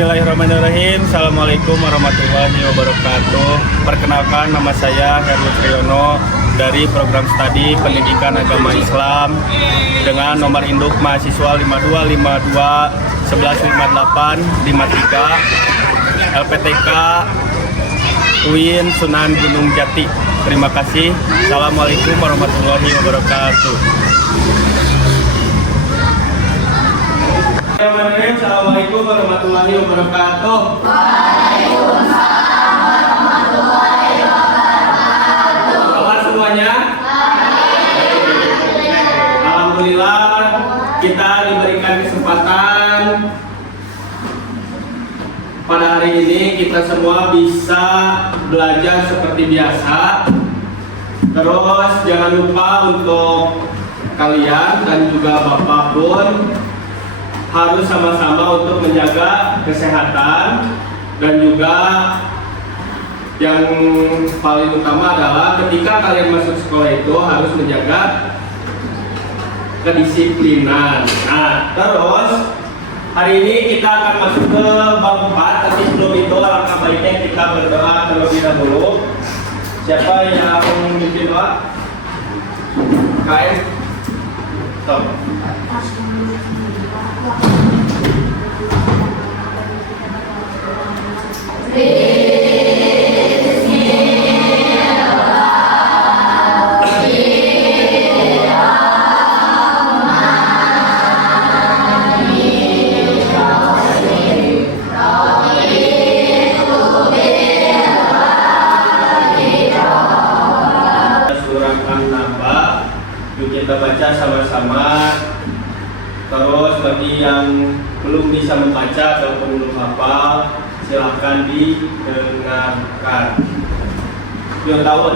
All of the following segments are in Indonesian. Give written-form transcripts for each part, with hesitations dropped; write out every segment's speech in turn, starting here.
Bismillahirrahmanirrahim. Assalamualaikum warahmatullahi wabarakatuh. Perkenalkan, nama saya Herlu Triyono dari program studi Pendidikan Agama Islam dengan nomor induk mahasiswa 5252 1158 53 LPTK UIN Sunan Gunung Jati. Terima kasih. Assalamualaikum warahmatullahi wabarakatuh. Assalamualaikum warahmatullahi wabarakatuh. Waalaikumsalam warahmatullahi wabarakatuh. Kabar semuanya? Alhamdulillah kita diberikan kesempatan pada hari ini kita semua bisa belajar seperti biasa. Terus jangan lupa untuk kalian dan juga Bapak pun harus sama-sama untuk menjaga kesehatan, dan juga yang paling utama adalah ketika kalian masuk sekolah itu harus menjaga kedisiplinan. Nah, terus hari ini kita akan masuk ke bab 4, tapi sebelum itu alangkah baiknya kita berdoa terlebih dahulu. Siapa yang memimpin doa? KM? Stop. Surah An-Naba, yuk kita baca sama-sama. Terus bagi yang belum bisa membaca ataupun belum hafal, silahkan didengarkan. Yuk tahun.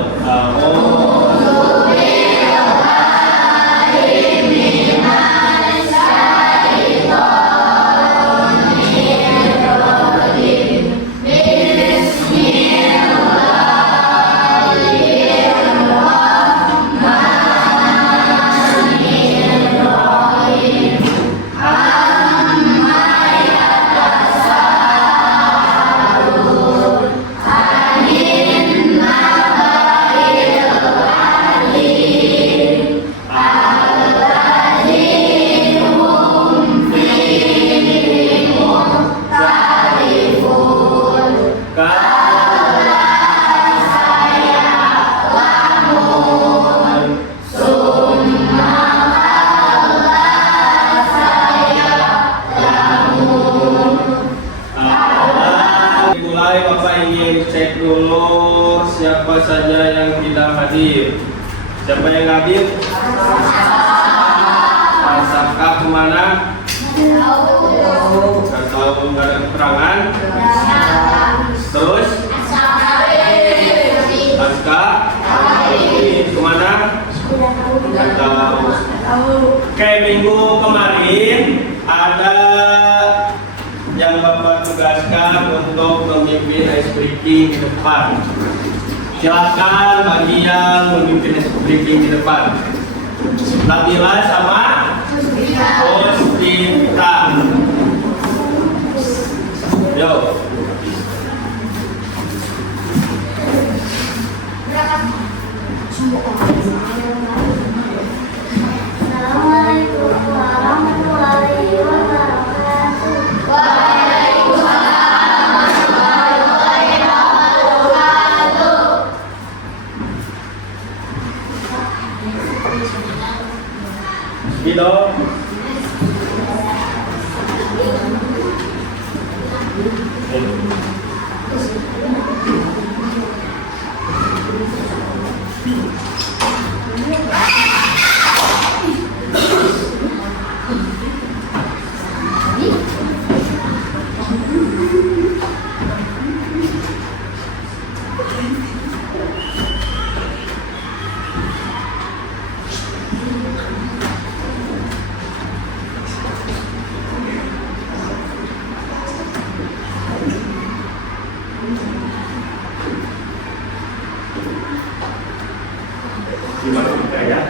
Cek dulu siapa saja yang tidak hadir. Siapa yang hadir? Asaka kemana? Gak tahu, gak ada keterangan. Terus? Aska kemana? Gak tahu. Kayak minggu kemarin ada yang Bapak tugaskan untuk memimpin ice breaking di depan. Silakan bagi yang memimpin ice breaking di depan. Nabila sama Puspita. Yo. Assalamualaikum warahmatullahi wabarakatuh. Waalaikumsalam warahmatullahi wabarakatuh. Gitu. Gimana kita ya?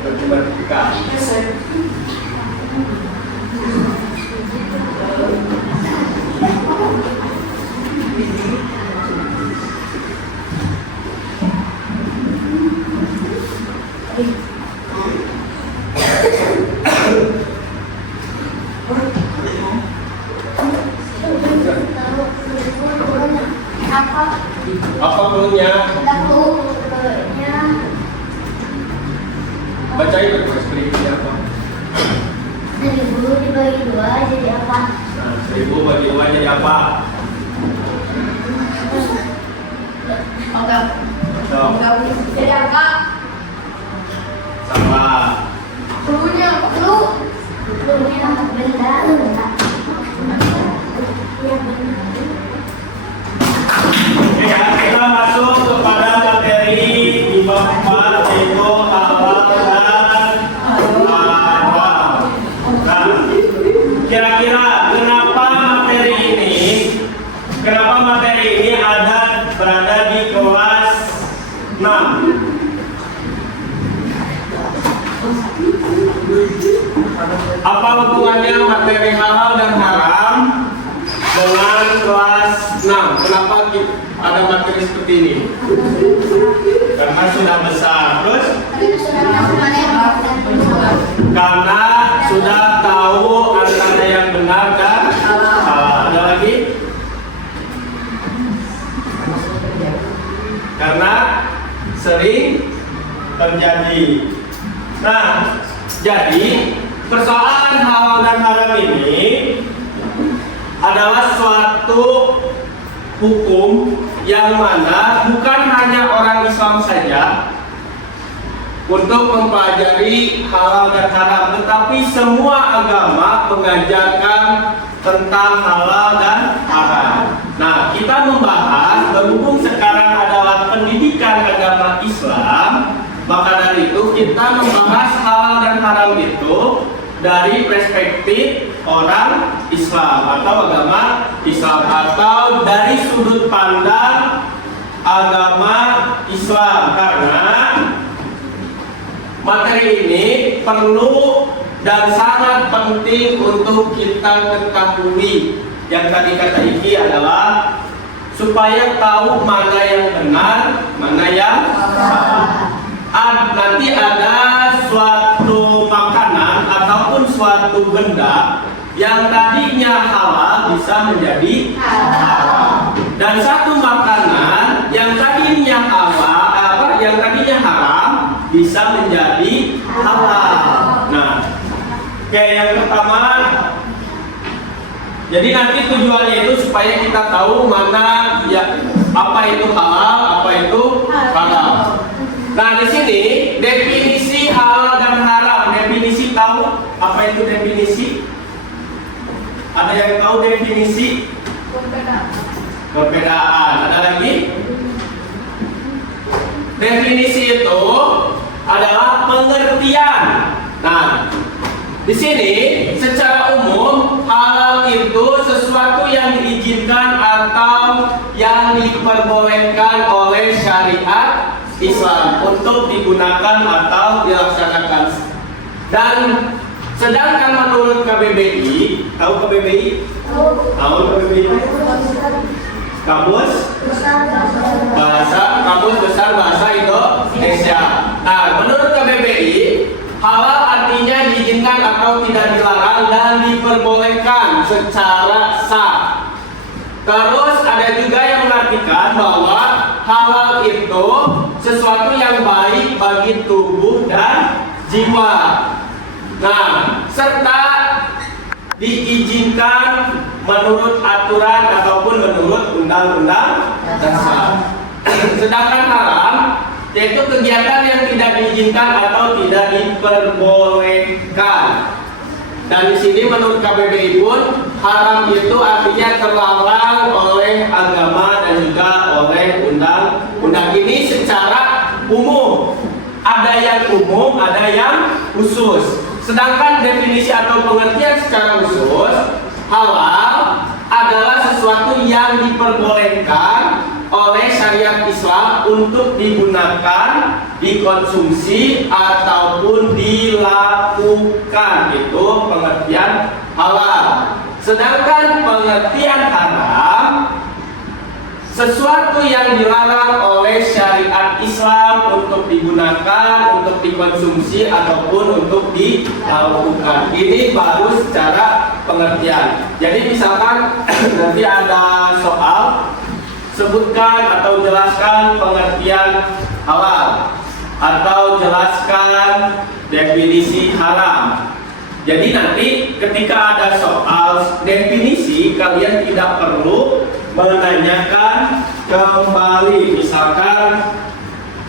Bagaimana kita? Apa? Apa perlunya? Dahulunya Bacain ekspresi apa? 1000 dibagi 2 jadi apa? Nah, 1000 bagi 2 jadi apa? Sok. Jadi apa? Salah. Cluenya benda. Ya benda. Oke ya, kita masuk kepada materi di bab 4 yaitu halal dan haram. Nah, kira-kira kenapa materi ini berada di kelas 6? Apa hubungannya materi halal dan haram dengan kelas 6? Kenapa ada materi seperti ini? Karena sudah besar. Terus? Karena sudah tahu antara yang benar dan salah. Ada lagi? Karena sering terjadi. Nah, jadi persoalan halal dan haram ini adalah suatu hukum yang mana bukan hanya orang Islam saja untuk mempelajari halal dan haram, tetapi semua agama mengajarkan tentang halal dan haram. Nah, kita membahas berhubung sekarang adalah pendidikan agama Islam, maka dari itu kita membahas halal dan haram itu dari perspektif orang Islam atau agama Islam atau dari sudut pandang agama Islam, karena materi ini perlu dan sangat penting untuk kita ketahui. Yang tadi kata Iki adalah supaya tahu mana yang benar, mana yang salah. Nanti ada suatu makanan ataupun suatu benda yang tadinya halal bisa menjadi haram, dan satu makanan yang tadinya haram bisa menjadi halal. Nah, kayak yang pertama, jadi nanti tujuannya itu supaya kita tahu mana ya apa itu halal, apa itu haram. Nah, di sini definisi halal dan haram. Definisi tahu apa itu definisi? Ada yang tahu definisi? Perbedaan. Ada lagi? Definisi itu adalah pengertian. Nah, di sini secara umum halal itu sesuatu yang diizinkan atau yang diperbolehkan oleh syariat Islam untuk digunakan atau dilaksanakan. Dan sedangkan menurut KBBI, tahu KBBI? Tahu KBBI? Kamus Besar Bahasa Indonesia. Nah, menurut KBBI, halal artinya diizinkan atau tidak dilarang dan diperbolehkan secara sah. Terus ada juga yang mengartikan bahwa halal itu sesuatu yang baik bagi tubuh dan jiwa. Nah, serta diizinkan menurut aturan ataupun menurut undang-undang dasar. Sedangkan haram yaitu kegiatan yang tidak diizinkan atau tidak diperbolehkan. Dan di sini menurut KBBI pun haram itu artinya terlarang oleh agama dan juga oleh undang-undang ini secara umum. Ada yang umum, ada yang khusus. Sedangkan definisi atau pengertian secara khusus, halal adalah sesuatu yang diperbolehkan oleh syariat Islam untuk digunakan, dikonsumsi ataupun dilakukan. Itu pengertian halal. Sedangkan pengertian haram, sesuatu yang dilarang oleh syariat Islam untuk digunakan, untuk dikonsumsi ataupun untuk dilakukan. Ini baru secara pengertian. Jadi misalkan nanti ada soal, sebutkan atau jelaskan pengertian halal atau jelaskan definisi haram. Jadi nanti ketika ada soal definisi, kalian tidak perlu menanyakan kembali. Misalkan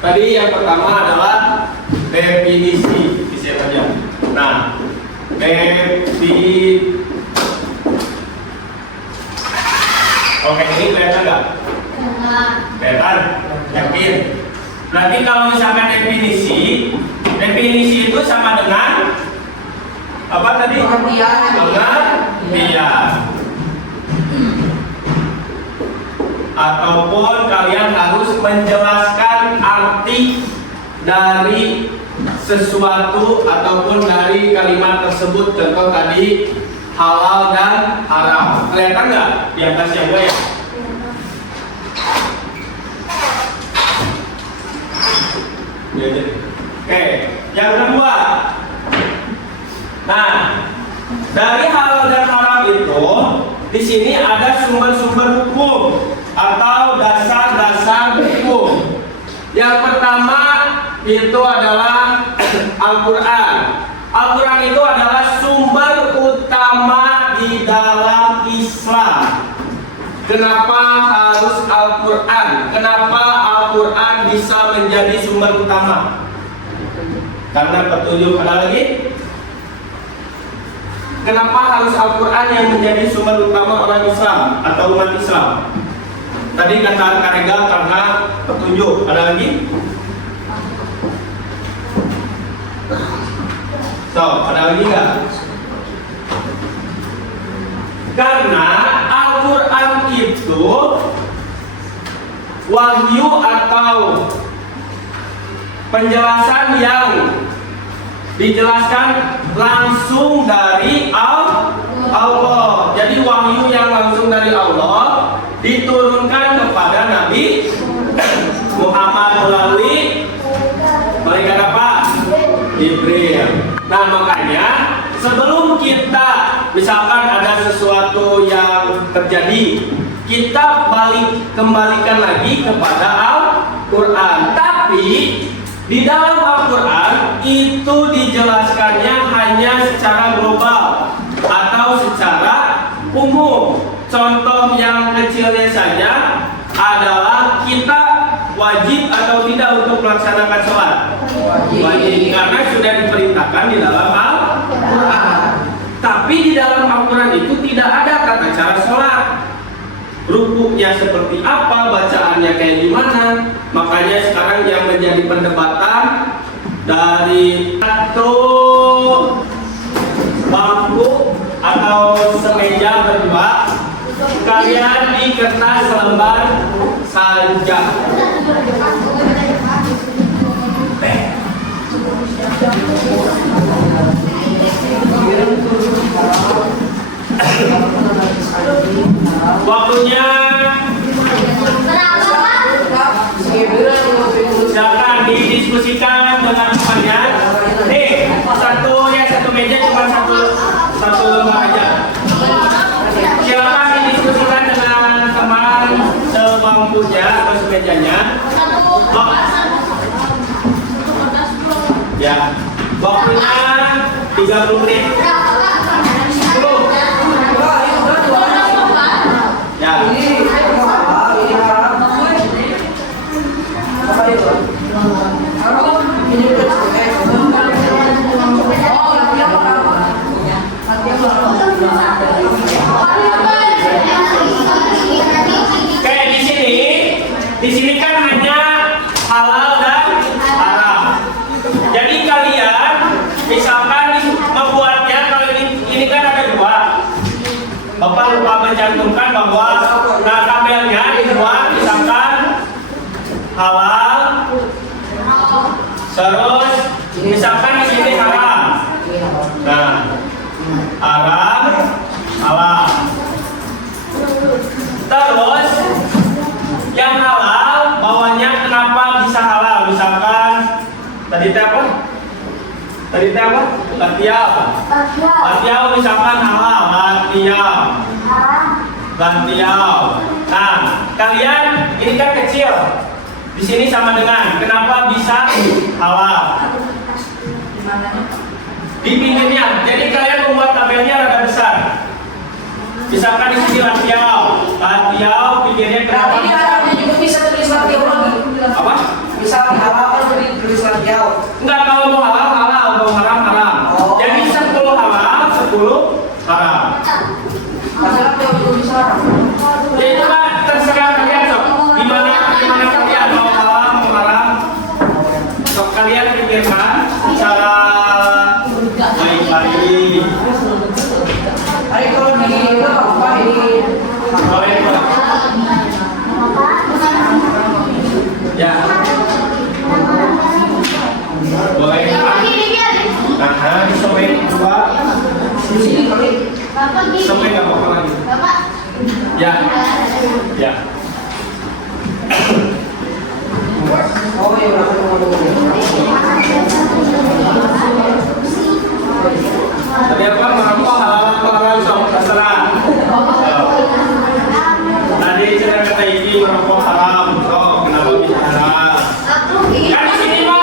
tadi yang pertama adalah definisi, bisa saja. Nah, oke, ini kelihatan nggak? Kelihatan? Yakin? Berarti kalau misalkan definisi itu sama dengan apa tadi? Pengertian. Ataupun kalian harus menjelaskan arti dari sesuatu ataupun dari kalimat tersebut. Contoh tadi halal dan haram. Kelihatan nggak di atasnya gue ya? Oke, yang kedua. Nah, dari halal dan haram itu di sini ada sumber-sumber hukum atau dasar-dasar hukum. Yang pertama itu adalah Al-Quran. Al-Quran itu adalah sumber utama di dalam Islam. Kenapa harus Al-Quran? Kenapa Al-Quran bisa menjadi sumber utama? Karena petunjuk. Ada lagi? Kenapa harus Al-Quran yang menjadi sumber utama orang Islam atau umat Islam? Tadi kata Karega karena petunjuk. Ada lagi? So, ada lagi nggak? Karena Al-Quran itu wahyu atau penjelasan yang dijelaskan langsung dari Allah. Jadi wahyu yang langsung dari Allah diturunkan kepada Nabi Muhammad melalui malaikat apa? Jibril. Nah, makanya sebelum kita misalkan ada sesuatu yang terjadi, kita kembalikan lagi kepada Al-Quran. Tapi di dalam Al-Quran itu dijelaskannya hanya secara global atau secara umum. Contoh yang kecilnya saja adalah kita wajib atau tidak untuk melaksanakan sholat. Wajib, karena sudah diperintahkan di dalam Al-Quran. Tapi di dalam Al-Quran itu tidak ada tata cara sholat. Rukuknya seperti apa, bacaannya kayak gimana. Makanya sekarang yang menjadi perdebatan dari satu bangku atau semeja berdua, kalian di kertas lembar saja. Waktunya silakan didiskusikan dengan temannya. Nih, satu meja cuma satu lembar aja. Silakan didiskusikan dengan teman sebangkunya atau semejanya. Ya, waktunya 30 menit. 10. Ya. Kayak di sini kan hanya halal dan haram. Jadi kalian misalkan membuatnya, kalau ini kan ada dua. Bapak lupa mencantumkan bahwa tabelnya dibuat misalkan halal, terus misalkan di sini haram. Nah, haram, halal. Terus yang halal bawahnya kenapa bisa halal? Misalkan Tadi teh apa? Tadi teh apa? Latiau. Latiau misalkan halal, latiau. Latiau. Nah, kalian ini kan kecil. Di sini sama dengan kenapa bisa halal? Di pinggirnya. Jadi kalian membuat tabelnya rada besar. Misalkan di sini latiau. Latiau pinggirnya kenapa? Berarti di Arabnya juga bisa tulis latiau lagi. Apa? Bisa halal kan tulis latiau. Enggak, kalau mau halal halal, mau haram haram. Oh. Jadi 10 halal, 10 haram. Masa latiau juga bisa haram. Ya itu kan terserah kalian sok. Gimana kalian mau halal, mau haram? Sok kalian pikirkan secara baik-baik. Hari kalau di itu apa ini? Boleh. Ya. Boleh. Nah, disobek dua. Sini kali. Sampai nggak apa-apa lagi. Ya. Ya. Oh iya, berapa nomor? Tadi apa? Merokok halal atau haram sok terserah. Tadi cerita kata ini merokok haram, sok kenapa bisa haram? Kan di sini mah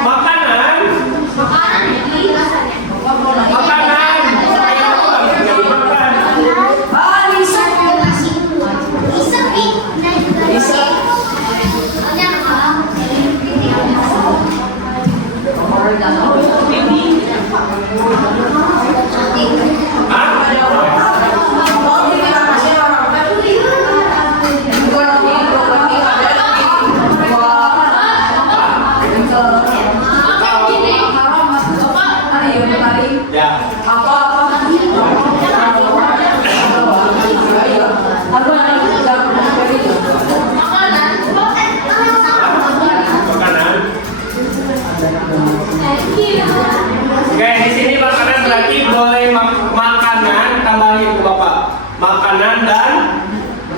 makanan, makanan. Saya apa? Nggak dimakan. Ah, bisa. Hah? Oh, ini masih orang. Bukan ini, bukan ini, ada lagi. Wah. Haram mas. Ayo tadi. Ya. Apa? Makanan. Oke, di sini makanan berarti boleh makanan, tambahin ke Bapak. Makanan dan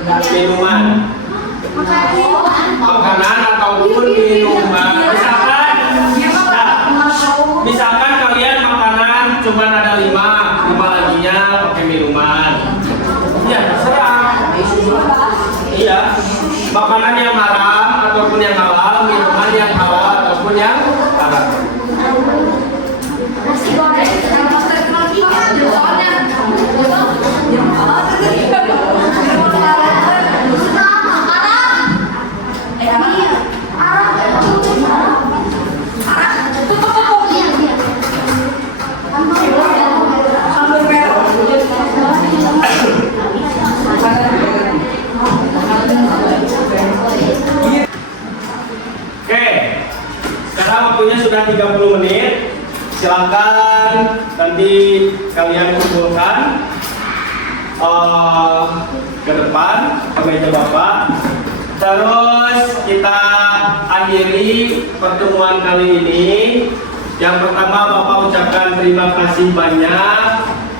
minuman. Makanan ataupun minuman. Misalkan kalian makanan cuma ada 5 laginya pakai minuman. Ya, terserah. Iya. Makanan yang haram ataupun yang halal, minuman yang halal ataupun yang haram. Oke, sekarang waktunya sudah 30 menit. Silakan nanti kalian kumpulkan ke depan ke meja Bapak. Terus kita akhiri pertemuan kali ini. Yang pertama Bapak ucapkan terima kasih banyak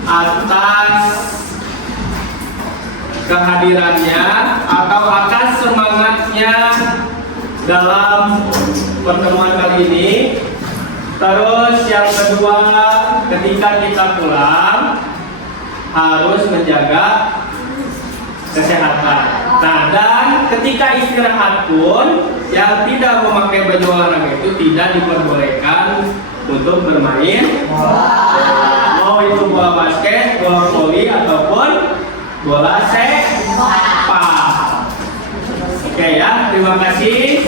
atas kehadirannya atau atas semangatnya dalam pertemuan kali ini. Terus yang kedua, ketika kita pulang harus menjaga kesehatan. Nah, dan ketika istirahat pun yang tidak memakai baju olahraga itu tidak diperbolehkan untuk bermain bola. Mau itu bola basket, bola voli ataupun bola sepak. Oke ya, terima kasih.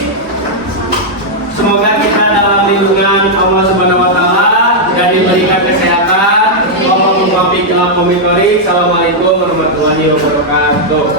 Semoga kita dalam lindungan Allah Subhanahu wa taala dan diberikan kesehatan. Assalamualaikum warahmatullahi wabarakatuh.